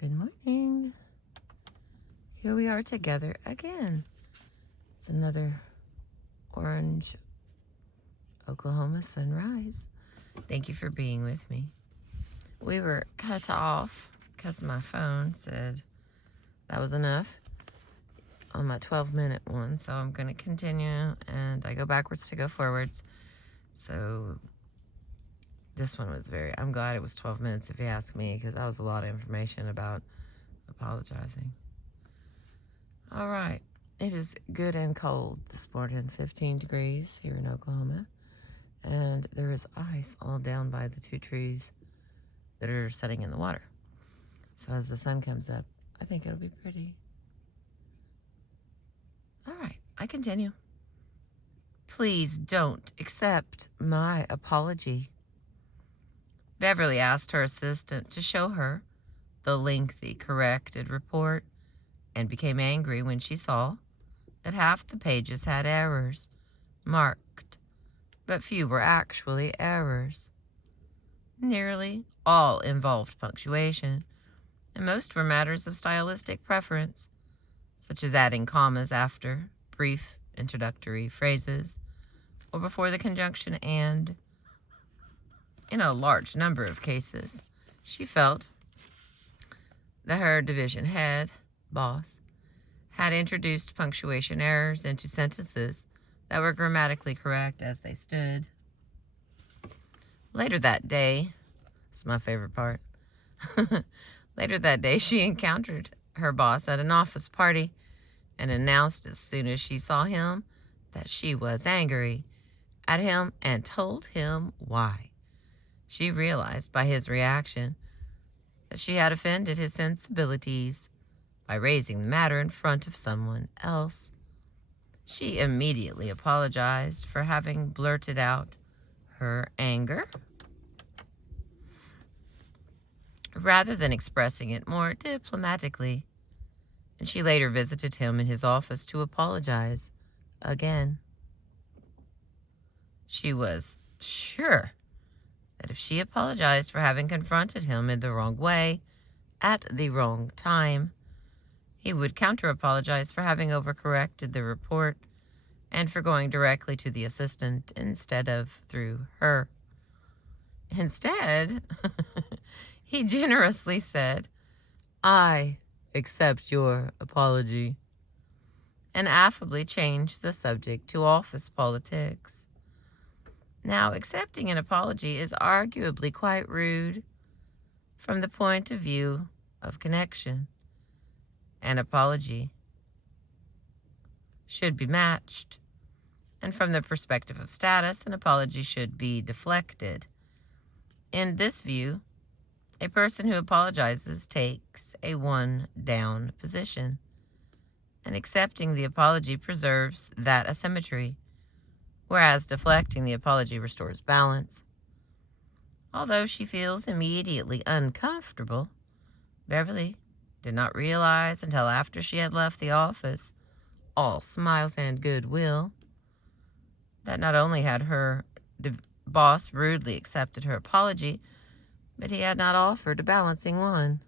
Good morning. Here we are together again. It's another orange Oklahoma sunrise. Thank you for being with me. We were cut off because my phone said that was enough on my 12-minute one. So I'm going to continue, and I go backwards to go forwards. So this one was I'm glad it was 12 minutes if you ask me, because that was a lot of information about apologizing. All right. It is good and cold this morning, 15 degrees here in Oklahoma. And there is ice all down by the two trees that are setting in the water. So as the sun comes up, I think it'll be pretty. All right, I continue. Please don't accept my apology. Beverly asked her assistant to show her the lengthy corrected report and became angry when she saw that half the pages had errors marked, but few were actually errors. Nearly all involved punctuation, and most were matters of stylistic preference, such as adding commas after brief introductory phrases or before the conjunction and. In a large number of cases, she felt that her division head, boss, had introduced punctuation errors into sentences that were grammatically correct as they stood. Later that day, this is my favorite part, later that day she encountered her boss at an office party and announced as soon as she saw him that she was angry at him and told him why. She realized by his reaction that she had offended his sensibilities by raising the matter in front of someone else. She immediately apologized for having blurted out her anger, rather than expressing it more diplomatically, and she later visited him in his office to apologize again. She was sure that if she apologized for having confronted him in the wrong way at the wrong time, he would counter-apologize for having overcorrected the report and for going directly to the assistant instead of through her. Instead, he generously said, "I accept your apology," and affably changed the subject to office politics. Now, accepting an apology is arguably quite rude from the point of view of connection. An apology should be matched, and from the perspective of status, an apology should be deflected. In this view, a person who apologizes takes a one-down position, and accepting the apology preserves that asymmetry, whereas deflecting the apology restores balance. Although she feels immediately uncomfortable, Beverly did not realize until after she had left the office, all smiles and goodwill, that not only had her boss rudely accepted her apology, but he had not offered a balancing one.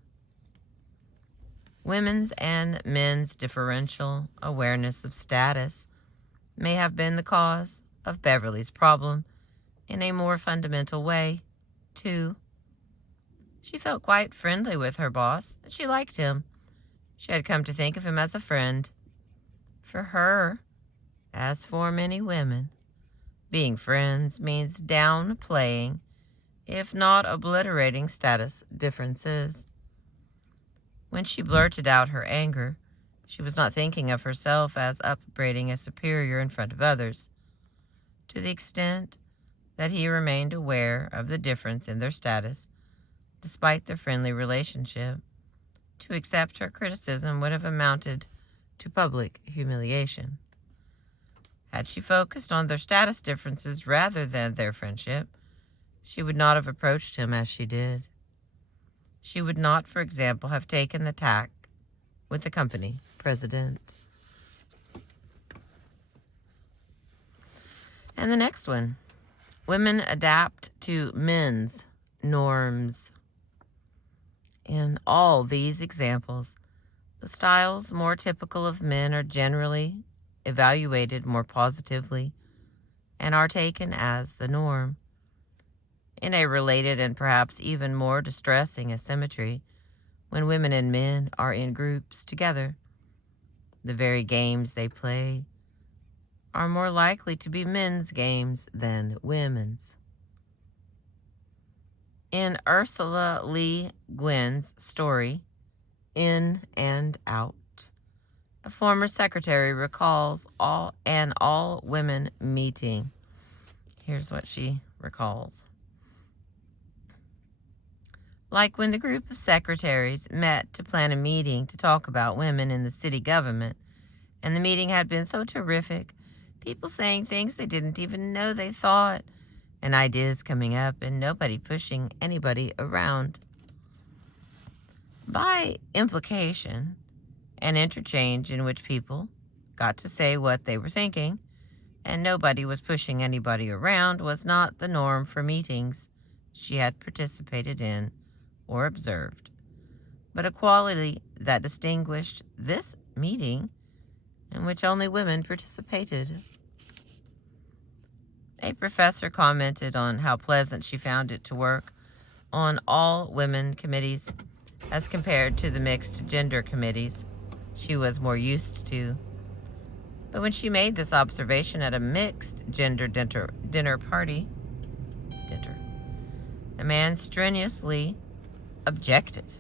Women's and men's differential awareness of status may have been the cause of Beverly's problem in a more fundamental way, too. She felt quite friendly with her boss. She liked him. She had come to think of him as a friend. For her, as for many women, being friends means downplaying, if not obliterating, status differences. When she blurted out her anger, she was not thinking of herself as upbraiding a superior in front of others. To the extent that he remained aware of the difference in their status, despite their friendly relationship, to accept her criticism would have amounted to public humiliation. Had she focused on their status differences rather than their friendship, she would not have approached him as she did. She would not, for example, have taken the tack with the company president. And the next one, women adapt to men's norms. In all these examples, the styles more typical of men are generally evaluated more positively and are taken as the norm. In a related and perhaps even more distressing asymmetry, when women and men are in groups together, the very games they play are more likely to be men's games than women's. In Ursula Le Guin's story, In and Out, a former secretary recalls an all-women meeting. Here's what she recalls. Like when the group of secretaries met to plan a meeting to talk about women in the city government, and the meeting had been so terrific, people saying things they didn't even know they thought, and ideas coming up, and nobody pushing anybody around. By implication, an interchange in which people got to say what they were thinking, and nobody was pushing anybody around, was not the norm for meetings she had participated in or observed, but a quality that distinguished this meeting in which only women participated. A professor commented on how pleasant she found it to work on all-women committees as compared to the mixed gender committees she was more used to. But when she made this observation at a mixed gender dinner party, a man strenuously objected.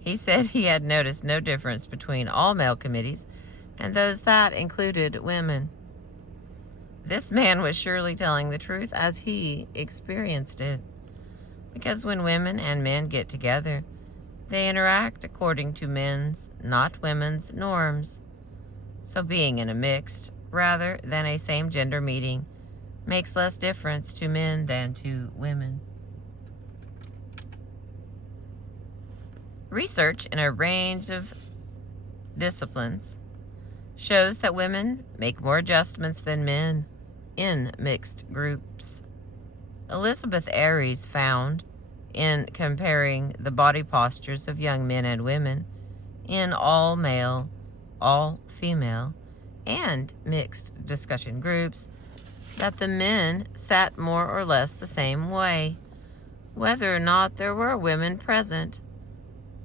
He said he had noticed no difference between all male committees and those that included women. This man was surely telling the truth as he experienced it, because when women and men get together, they interact according to men's, not women's, norms. So being in a mixed rather than a same-gender meeting makes less difference to men than to women. Research in a range of disciplines shows that women make more adjustments than men in mixed groups. Elizabeth Aries found, in comparing the body postures of young men and women in all male, all female, and mixed discussion groups, that the men sat more or less the same way, whether or not there were women present.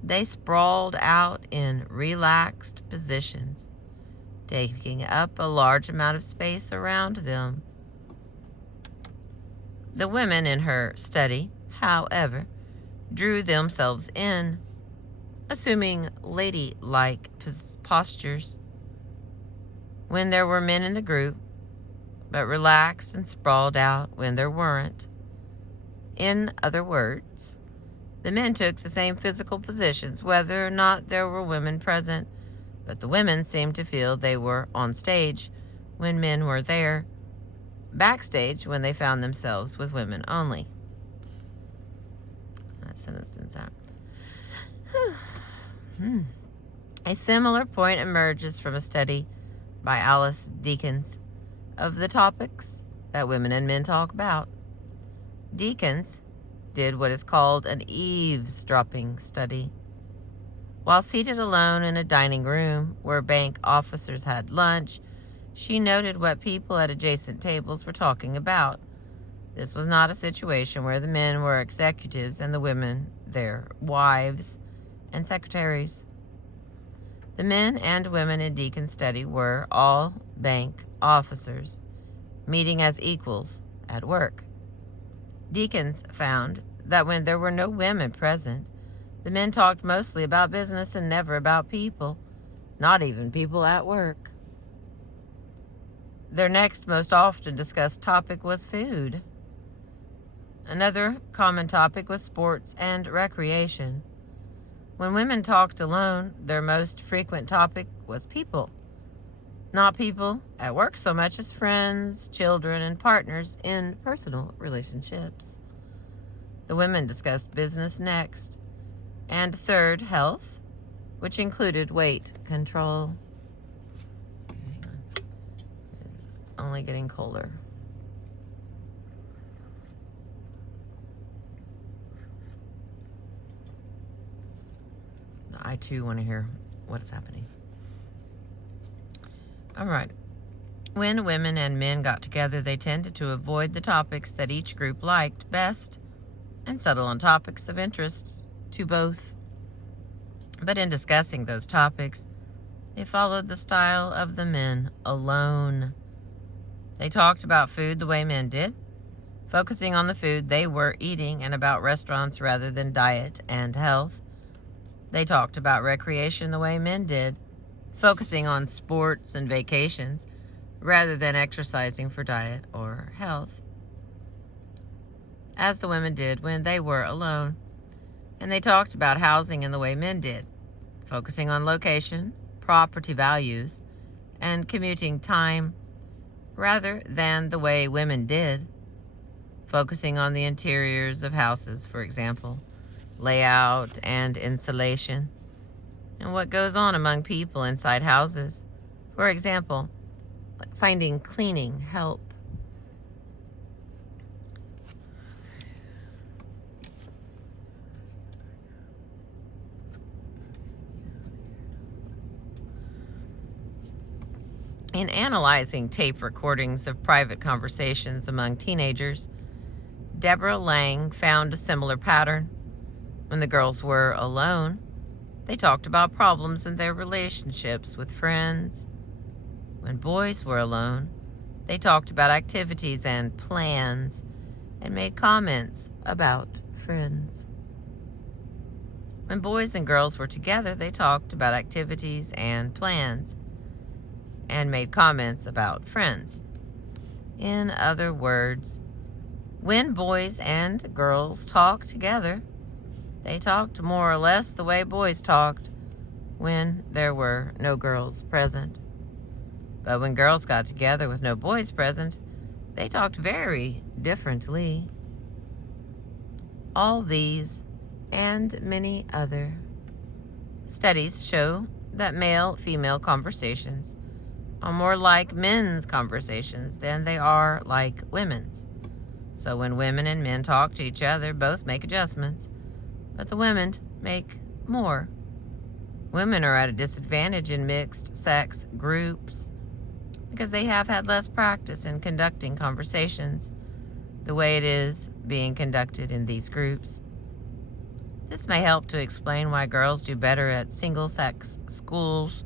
They sprawled out in relaxed positions, taking up a large amount of space around them. The women in her study, however, drew themselves in, assuming lady-like postures when there were men in the group, but relaxed and sprawled out when there weren't. In other words, the men took the same physical positions whether or not there were women present, but the women seemed to feel they were on stage when men were there, backstage when they found themselves with women only. That sentence didn't sound. A similar point emerges from a study by Alice Deakins of the topics that women and men talk about. Deakins did what is called an eavesdropping study. While seated alone in a dining room where bank officers had lunch, she noted what people at adjacent tables were talking about. This was not a situation where the men were executives and the women their wives and secretaries. The men and women in Deakin's study were all bank officers, meeting as equals at work. Deakins found that when there were no women present, the men talked mostly about business and never about people, not even people at work. Their next most often discussed topic was food. Another common topic was sports and recreation. When women talked alone, their most frequent topic was people. Not people at work so much as friends, children, and partners in personal relationships. The women discussed business next, and third, health, which included weight control. Okay, hang on. It's only getting colder. I too want to hear what is happening. All right. When women and men got together, they tended to avoid the topics that each group liked best and settle on topics of interest to both. But in discussing those topics, they followed the style of the men alone. They talked about food the way men did, focusing on the food they were eating and about restaurants rather than diet and health. They talked about recreation the way men did, focusing on sports and vacations rather than exercising for diet or health, as the women did when they were alone. And they talked about housing in the way men did, focusing on location, property values, and commuting time rather than the way women did, focusing on the interiors of houses, for example, layout and insulation, and what goes on among people inside houses, for example, finding cleaning help. In analyzing tape recordings of private conversations among teenagers, Deborah Lang found a similar pattern. When the girls were alone, they talked about problems in their relationships with friends. When boys were alone, they talked about activities and plans and made comments about friends. When boys and girls were together, they talked about activities and plans and made comments about friends. In other words, when boys and girls talked together, they talked more or less the way boys talked when there were no girls present. But when girls got together with no boys present, they talked very differently. All these and many other studies show that male-female conversations are more like men's conversations than they are like women's. So when women and men talk to each other, both make adjustments, but the women make more. Women are at a disadvantage in mixed sex groups because they have had less practice in conducting conversations the way it is being conducted in these groups. This may help to explain why girls do better at single-sex schools,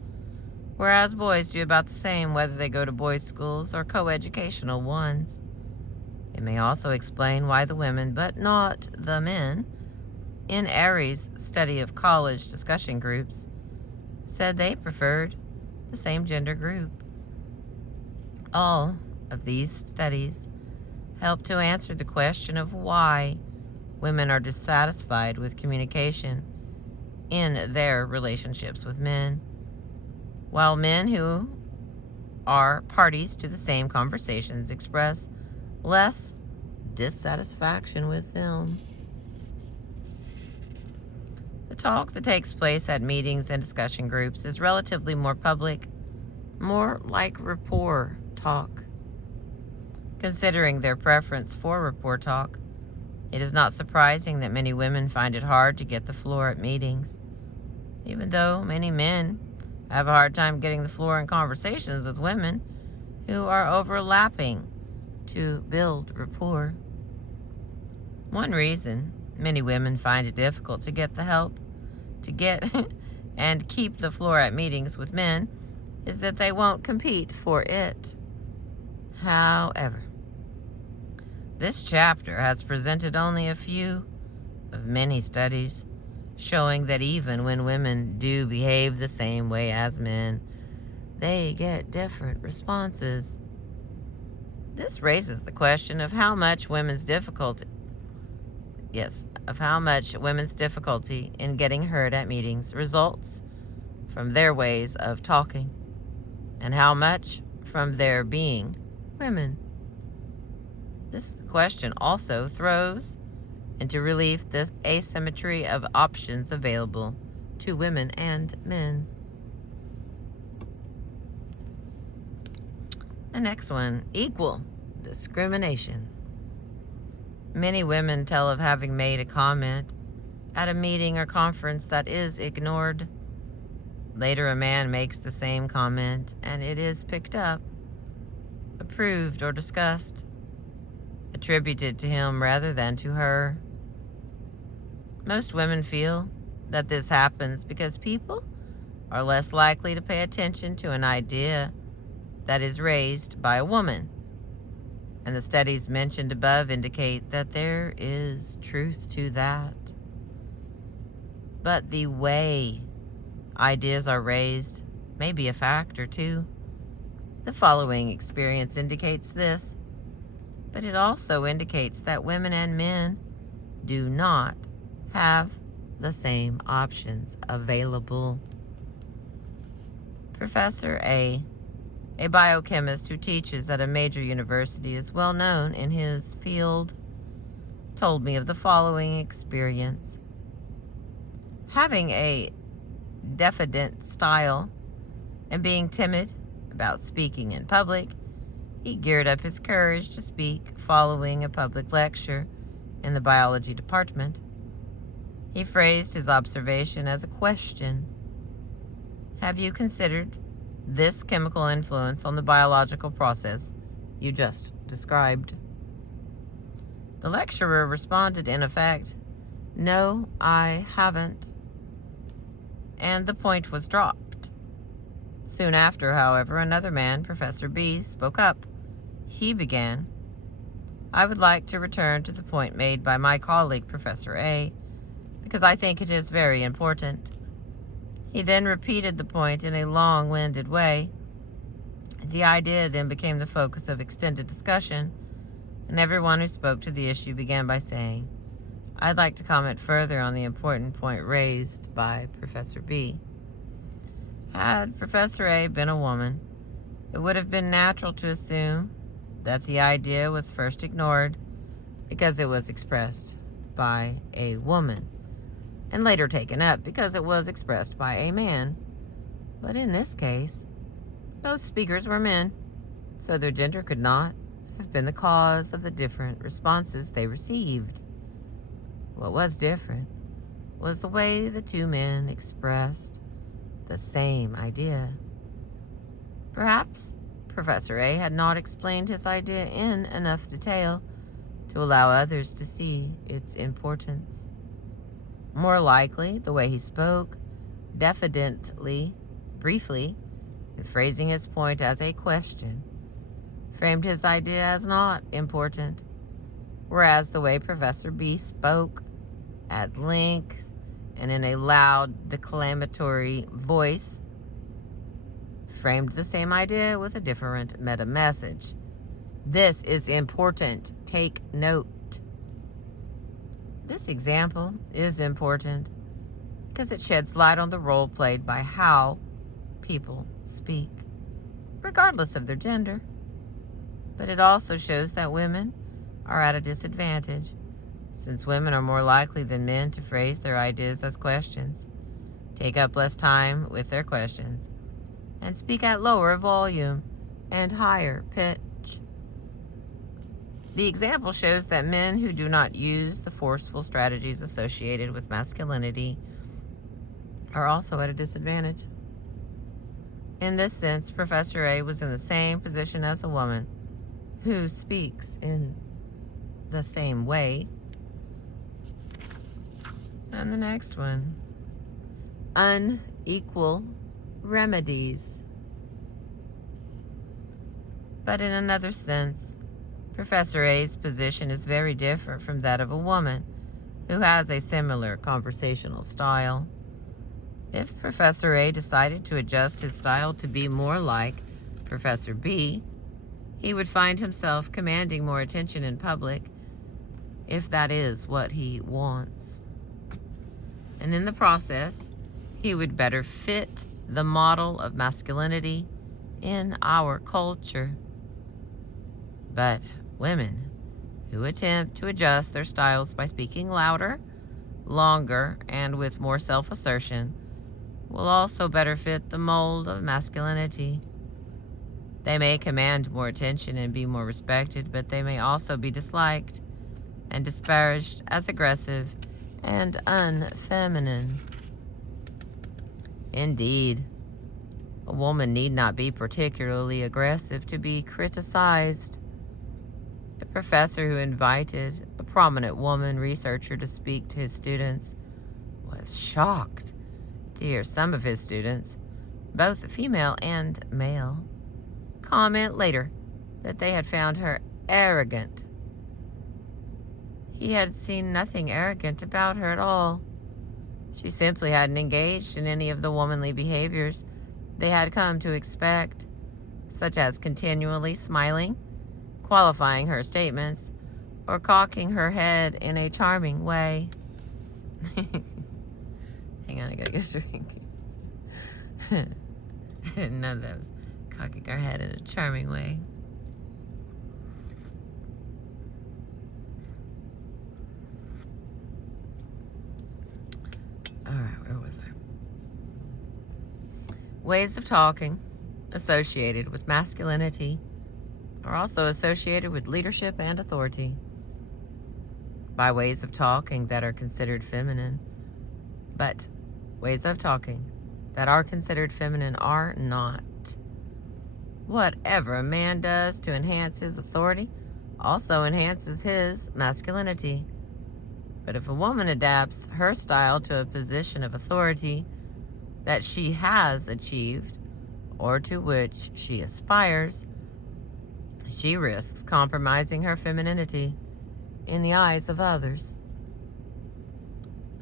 whereas boys do about the same whether they go to boys' schools or coeducational ones. It may also explain why the women, but not the men, in Aries' study of college discussion groups, said they preferred the same gender group. All of these studies help to answer the question of why women are dissatisfied with communication in their relationships with men, while men who are parties to the same conversations express less dissatisfaction with them. The talk that takes place at meetings and discussion groups is relatively more public, more like rapport talk. Considering their preference for rapport talk, it is not surprising that many women find it hard to get the floor at meetings, even though many men have a hard time getting the floor in conversations with women who are overlapping to build rapport. One reason many women find it difficult to get the help to get and keep the floor at meetings with men is that they won't compete for it. However, this chapter has presented only a few of many studies showing that even when women do behave the same way as men, they get different responses. This raises the question of how much women's difficulty in getting heard at meetings results from their ways of talking, and how much from their being women. This question also throws into relief the asymmetry of options available to women and men. The next one, equal discrimination. Many women tell of having made a comment at a meeting or conference that is ignored. Later, a man makes the same comment, and it is picked up, approved, or discussed, attributed to him rather than to her. Most women feel that this happens because people are less likely to pay attention to an idea that is raised by a woman. And the studies mentioned above indicate that there is truth to that. But the way ideas are raised may be a factor too. The following experience indicates this, but it also indicates that women and men do not have the same options available. Professor A biochemist who teaches at a major university, is well known in his field, told me of the following experience. Having a diffident style and being timid about speaking in public, he geared up his courage to speak following a public lecture in the biology department. He phrased his observation as a question. Have you considered this chemical influence on the biological process you just described? The lecturer responded in effect, no, I haven't. And the point was dropped. Soon after, however, another man, Professor B, spoke up. He began, I would like to return to the point made by my colleague, Professor A, because I think it is very important. He then repeated the point in a long-winded way. The idea then became the focus of extended discussion, and everyone who spoke to the issue began by saying, I'd like to comment further on the important point raised by Professor B. Had Professor A been a woman, it would have been natural to assume that the idea was first ignored because it was expressed by a woman, and later taken up because it was expressed by a man. But in this case, both speakers were men, so their gender could not have been the cause of the different responses they received. What was different was the way the two men expressed the same idea. Perhaps Professor A had not explained his idea in enough detail to allow others to see its importance. More likely, the way he spoke, diffidently, briefly, and phrasing his point as a question, framed his idea as not important, whereas the way Professor B spoke, at length and in a loud, declamatory voice, framed the same idea with a different meta-message. This is important. Take note. This example is important because it sheds light on the role played by how people speak, regardless of their gender. But it also shows that women are at a disadvantage, since women are more likely than men to phrase their ideas as questions, take up less time with their questions, and speak at lower volume and higher pitch. The example shows that men who do not use the forceful strategies associated with masculinity are also at a disadvantage. In this sense, Professor A was in the same position as a woman who speaks in the same way. And the next one, unequal remedies. But in another sense, Professor A's position is very different from that of a woman who has a similar conversational style. If Professor A decided to adjust his style to be more like Professor B, he would find himself commanding more attention in public, if that is what he wants. And in the process, he would better fit the model of masculinity in our culture. But women who attempt to adjust their styles by speaking louder, longer, and with more self-assertion will also better fit the mold of masculinity. They may command more attention and be more respected, but they may also be disliked and disparaged as aggressive and unfeminine. Indeed, a woman need not be particularly aggressive to be criticized. A professor who invited a prominent woman researcher to speak to his students was shocked to hear some of his students, both female and male, comment later that they had found her arrogant. He had seen nothing arrogant about her at all. She simply hadn't engaged in any of the womanly behaviors they had come to expect, such as continually smiling, qualifying her statements, or cocking her head in a charming way. Hang on, I gotta get a drink. None of that was cocking her head in a charming way. Alright, where was I? Ways of talking associated with masculinity are also associated with leadership and authority. By ways of talking that are considered feminine, but ways of talking that are considered feminine are not. Whatever a man does to enhance his authority also enhances his masculinity. But if a woman adapts her style to a position of authority that she has achieved or to which she aspires, she risks compromising her femininity in the eyes of others.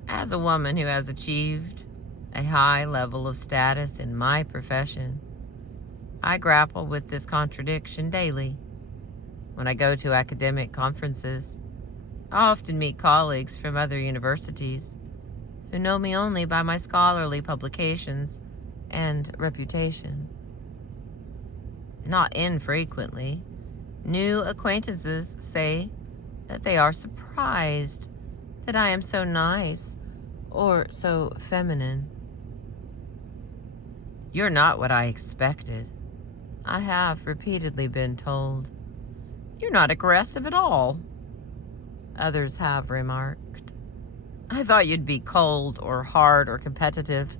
As a woman who has achieved a high level of status in my profession, I grapple with this contradiction daily. When I go to academic conferences, I often meet colleagues from other universities who know me only by my scholarly publications and reputation. Not infrequently, new acquaintances say that they are surprised that I am so nice or so feminine. You're not what I expected, I have repeatedly been told. You're not aggressive at all, others have remarked. I thought you'd be cold or hard or competitive.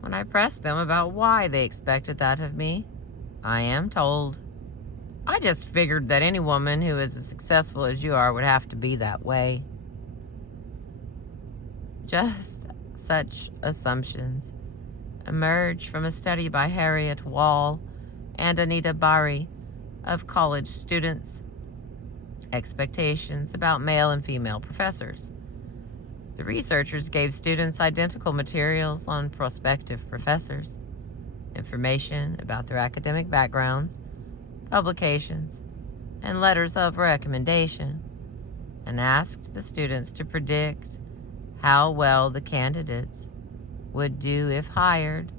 When I press them about why they expected that of me, I am told, I just figured that any woman who is as successful as you are would have to be that way. Just such assumptions emerge from a study by Harriet Wall and Anita Bari of college students' expectations about male and female professors. The researchers gave students identical materials on prospective professors, information about their academic backgrounds, publications, and letters of recommendation, and asked the students to predict how well the candidates would do if hired,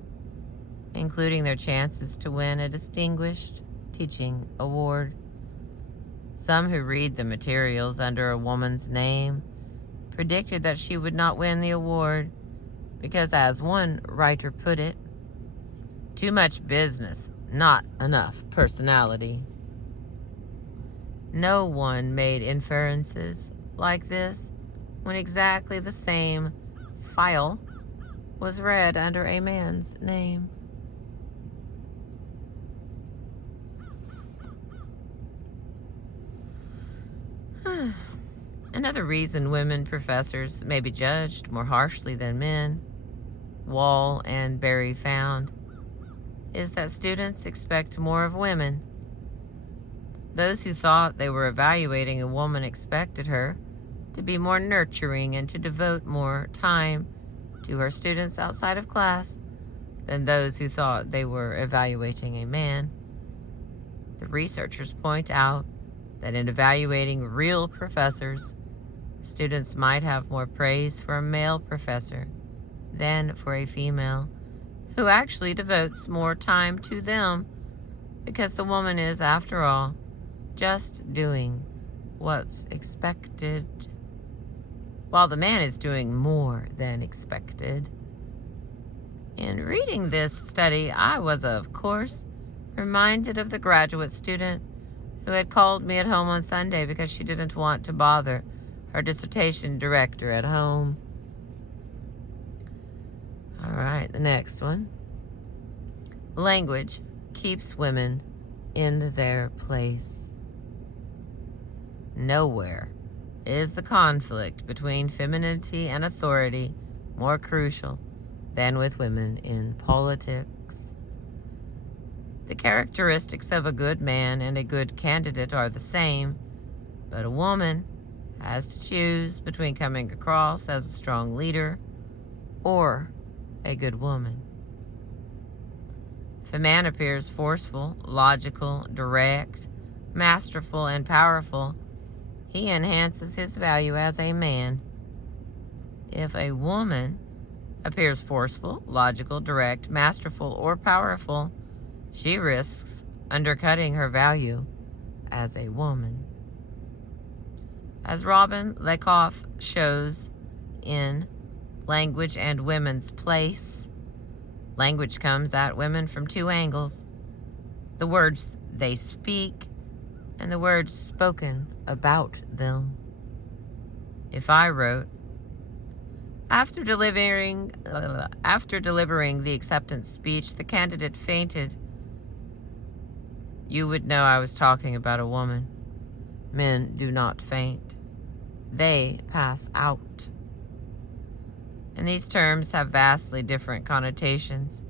including their chances to win a distinguished teaching award. Some who read the materials under a woman's name predicted that she would not win the award because, as one writer put it, too much business, not enough personality. No one made inferences like this when exactly the same file was read under a man's name. Another reason women professors may be judged more harshly than men, Wall and Berry found, is that students expect more of women. Those who thought they were evaluating a woman expected her to be more nurturing and to devote more time to her students outside of class than those who thought they were evaluating a man. The researchers point out that in evaluating real professors, students might have more praise for a male professor than for a female, who actually devotes more time to them because the woman is, after all, just doing what's expected, while the man is doing more than expected. In reading this study, I was, of course, reminded of the graduate student who had called me at home on Sunday because she didn't want to bother or dissertation director at home. All right, the next one. Language keeps women in their place. Nowhere is the conflict between femininity and authority more crucial than with women in politics. The characteristics of a good man and a good candidate are the same, but a woman has to choose between coming across as a strong leader or a good woman. If a man appears forceful, logical, direct, masterful, and powerful, he enhances his value as a man. If a woman appears forceful, logical, direct, masterful, or powerful, she risks undercutting her value as a woman. As Robin Lakoff shows in Language and Women's Place, language comes at women from two angles: the words they speak and the words spoken about them. If I wrote, after delivering the acceptance speech, the candidate fainted, you would know I was talking about a woman. Men do not faint. They pass out. And these terms have vastly different connotations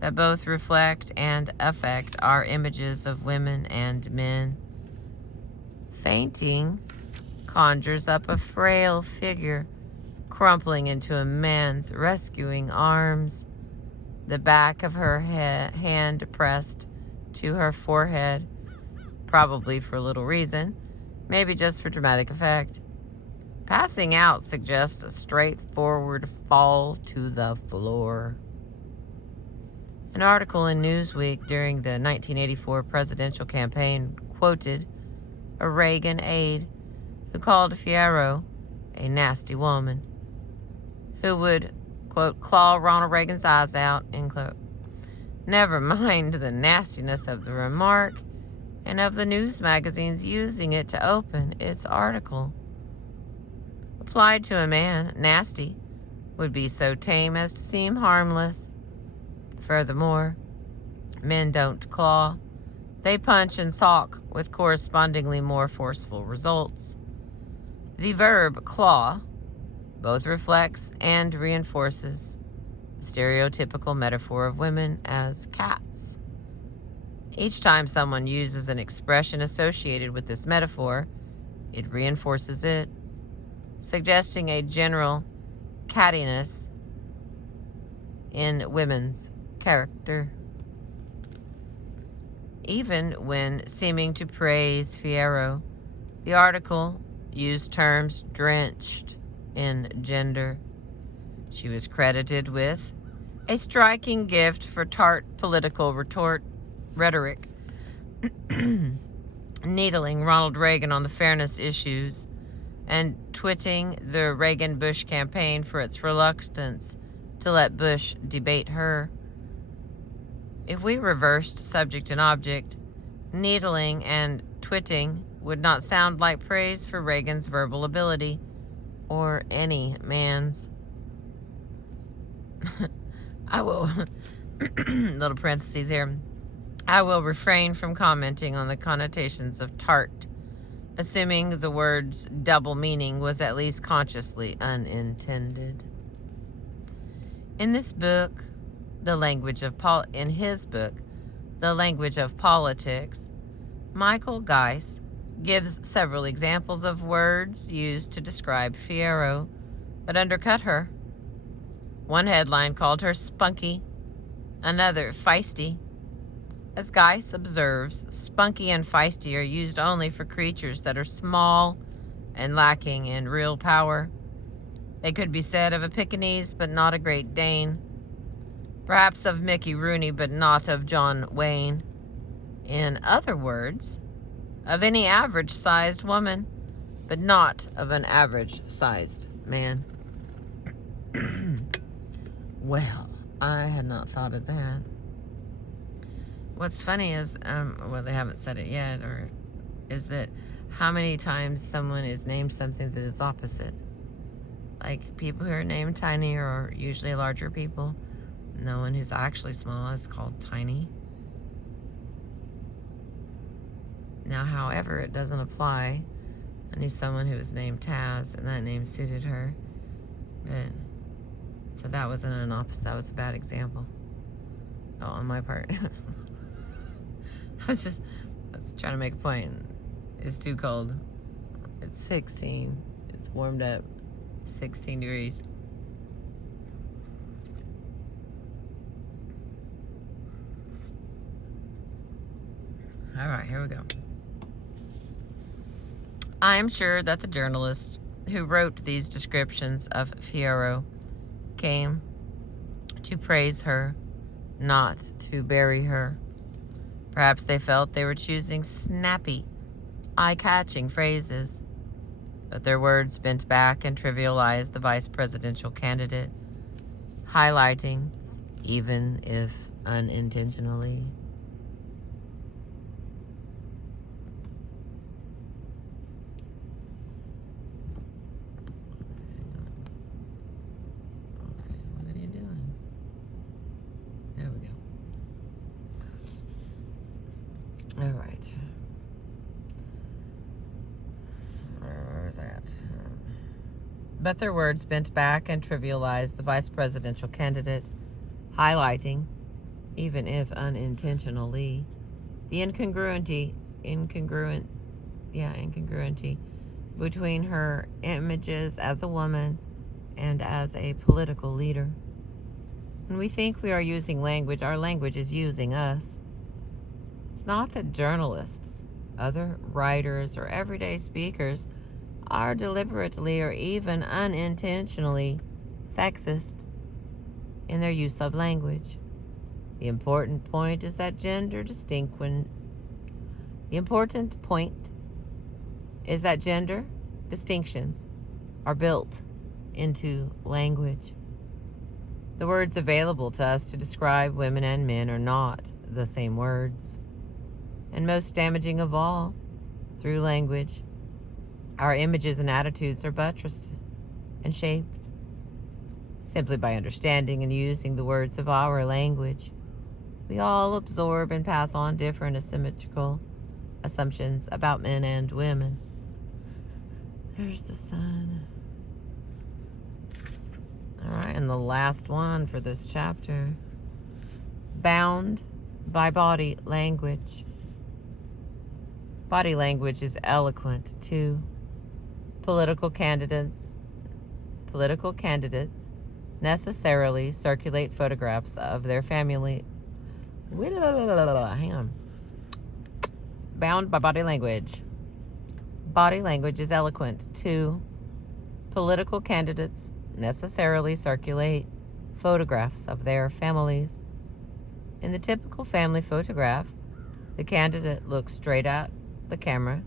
that both reflect and affect our images of women and men. Fainting conjures up a frail figure crumpling into a man's rescuing arms, the back of her hand pressed to her forehead, probably for little reason, maybe just for dramatic effect. Passing out suggests a straightforward fall to the floor. An article in Newsweek during the 1984 presidential campaign quoted a Reagan aide who called Fierro a nasty woman who would, quote, claw Ronald Reagan's eyes out, end quote. Never mind the nastiness of the remark and of the news magazines using it to open its article. Applied to a man, nasty would be so tame as to seem harmless. Furthermore, men don't claw. They punch and sock with correspondingly more forceful results. The verb claw both reflects and reinforces the stereotypical metaphor of women as cats. Each time someone uses an expression associated with this metaphor, it reinforces it, suggesting a general cattiness in women's character. Even when seeming to praise Fierro, the article used terms drenched in gender. She was credited with a striking gift for tart political rhetoric, needling Ronald Reagan on the fairness issues, and twitting the Reagan-Bush campaign for its reluctance to let Bush debate her. If we reversed subject and object, needling and twitting would not sound like praise for Reagan's verbal ability, or any man's. I will, little parentheses here, I will refrain from commenting on the connotations of tart, assuming the word's double meaning was at least consciously unintended. In his book, The Language of Politics, Michael Geis gives several examples of words used to describe Fierro that undercut her. One headline called her spunky, another feisty. As Geis observes, spunky and feisty are used only for creatures that are small and lacking in real power. They could be said of a Pekingese, but not a Great Dane. Perhaps of Mickey Rooney, but not of John Wayne. In other words, of any average-sized woman, but not of an average-sized man. Well, I had not thought of that. What's funny is, well, they haven't said it yet, is that How many times someone is named something that is opposite? Like people who are named Tiny are usually larger people. No one who's actually small is called tiny. Now, however, it doesn't apply. I knew someone who was named Taz, and that name suited her. But so that wasn't an opposite. That was a bad example. Oh, on my part. I was trying to make a point. It's too cold. It's 16. It's warmed up 16 degrees. All right, here we go. I am sure that the journalist who wrote these descriptions of Fiyero came to praise her, not to bury her. Perhaps they felt they were choosing snappy, eye-catching phrases, but their words bent back and trivialized the vice presidential candidate, highlighting, even if unintentionally. All right. Where was that? But their words bent back and trivialized the vice presidential candidate, highlighting, even if unintentionally, the incongruity between her images as a woman and as a political leader. When we think we are using language, our language is using us. It's not that journalists, other writers, or everyday speakers are deliberately or even unintentionally sexist in their use of language. The important point is that gender distinctions are built into language. The words available to us to describe women and men are not the same words. And most damaging of all, through language, our images and attitudes are buttressed and shaped. Simply by understanding and using the words of our language, we all absorb and pass on different asymmetrical assumptions about men and women. There's the sun. All right, and the last one for this chapter. Bound by body language. Body language is eloquent too. Political candidates necessarily circulate photographs of their family. Hang on. Bound by body language. Body language is eloquent too. Political candidates necessarily circulate photographs of their families. In the typical family photograph, the candidate looks straight at the camera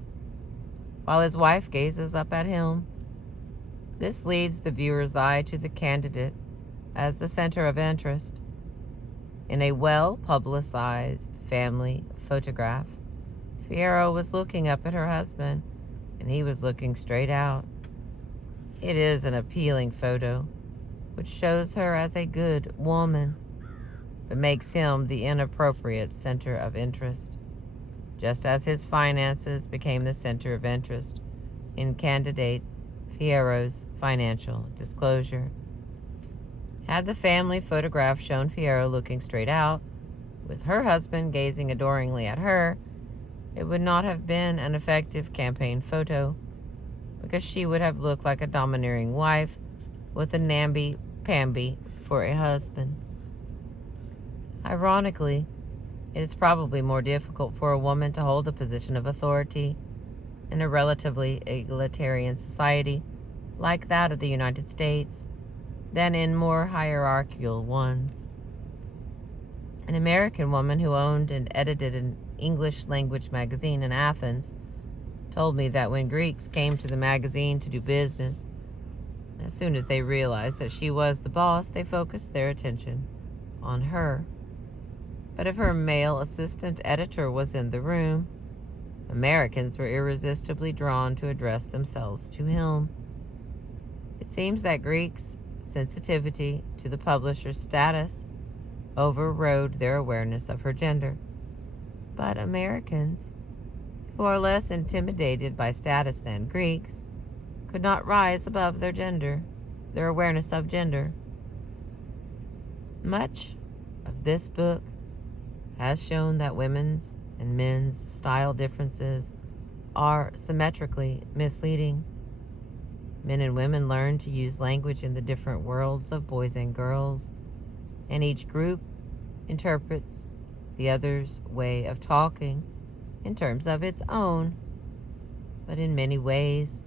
while his wife gazes up at him. This leads the viewer's eye to the candidate as the center of interest. In a well-publicized family photograph, Fiyero was looking up at her husband, and he was looking straight out. It is an appealing photo, which shows her as a good woman, but makes him the inappropriate center of interest, just as his finances became the center of interest in candidate Fiyero's financial disclosure. Had the family photograph shown Fiyero looking straight out, with her husband gazing adoringly at her, it would not have been an effective campaign photo, because she would have looked like a domineering wife with a namby-pamby for a husband. Ironically, it is probably more difficult for a woman to hold a position of authority in a relatively egalitarian society like that of the United States than in more hierarchical ones. An American woman who owned and edited an English language magazine in Athens told me that when Greeks came to the magazine to do business, as soon as they realized that she was the boss, they focused their attention on her. But if her male assistant editor was in the room, Americans were irresistibly drawn to address themselves to him. It seems that Greeks' sensitivity to the publisher's status overrode their awareness of her gender. But Americans, who are less intimidated by status than Greeks, could not rise above their awareness of gender. Much of this book has shown that women's and men's style differences are symmetrically misleading. Men and women learn to use language in the different worlds of boys and girls, and each group interprets the other's way of talking in terms of its own. But in many ways,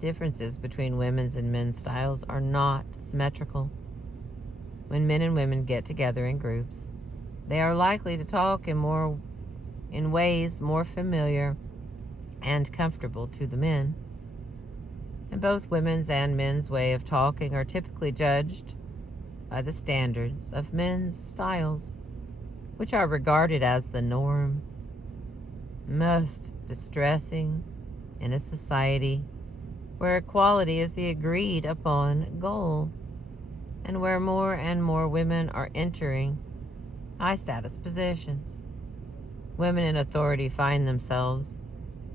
differences between women's and men's styles are not symmetrical. When men and women get together in groups, they are likely to talk in ways more familiar and comfortable to the men. And both women's and men's way of talking are typically judged by the standards of men's styles, which are regarded as the norm. Most distressing in a society where equality is the agreed upon goal, and where more and more women are entering high status positions. Women in authority find themselves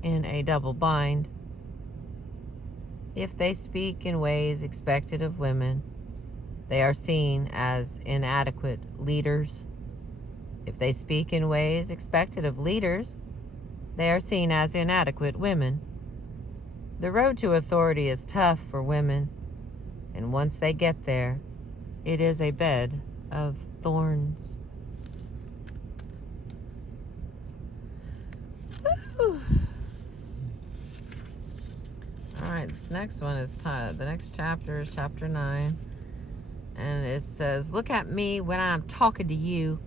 in a double bind. If they speak in ways expected of women, they are seen as inadequate leaders. If they speak in ways expected of leaders, they are seen as inadequate women. The road to authority is tough for women, and once they get there, it is a bed of thorns. Woo. All right, this next one is the next chapter is chapter 9, and it says, "Look at me when I'm talking to you.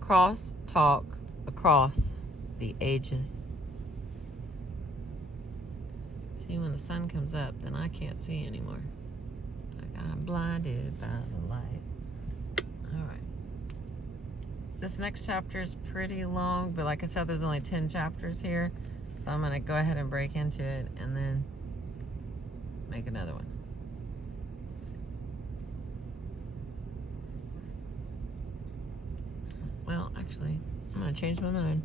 Cross talk across the ages." See, when the sun comes up, then I can't see anymore. Like I'm blinded by the light. All right. This next chapter is pretty long, but like I said, there's only 10 chapters here. So I'm going to go ahead and break into it and then make another one. Well, actually, I'm going to change my mind,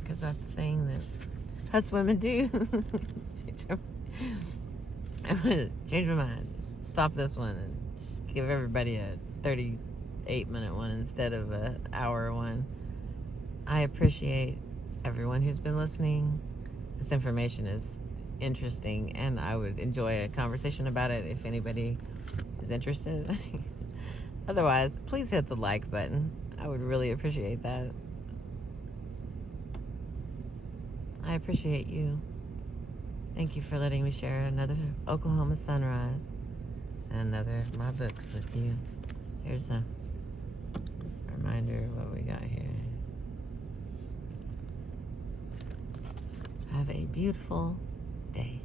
because that's the thing that us women do. I'm going to change my mind. Stop this one and give everybody a 38-minute one instead of an hour one. I appreciate everyone who's been listening. This information is interesting, and I would enjoy a conversation about it if anybody is interested. Otherwise, please hit the like button. I would really appreciate that. I appreciate you. Thank you for letting me share another Oklahoma sunrise and another of my books with you. Here's a reminder of what we got here. Have a beautiful day.